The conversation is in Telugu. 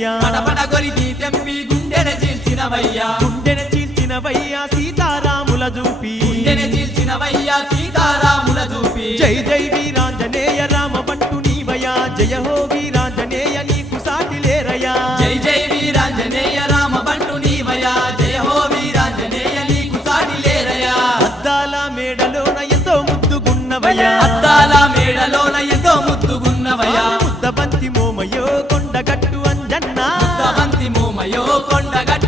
చీల్చినవయ్యా పటపట కొరికి తెంపి గుండెన చీల్చినవయ్యా గుండెన చీల్చినవయ్యా సీతారాముల చూపి గుండెన చీల్చినవయ్యా సీతారాముల చూపి జై జై వీరాంజనేయ రామ బంటు నీవయ్యా జయ హో వీరాంజనేయ నీకు సాటి లేరయ్యా జై జై వీరాంజనేయ రామ బంటు నీవయ్యా జయ హో వీరాంజనేయ నీకు సాటి లేరయ్యా అద్దాల మేడలోన ఎంతో ముద్దుగున్నవయ్యా అద్దాల మేడలోన ఎంతో ముద్దుగున్నవయ్యా ముద్దబంతి మోమయో కొండగట్టు అంజన్నా ముద్దబంతి మోమయో కొండగట్టు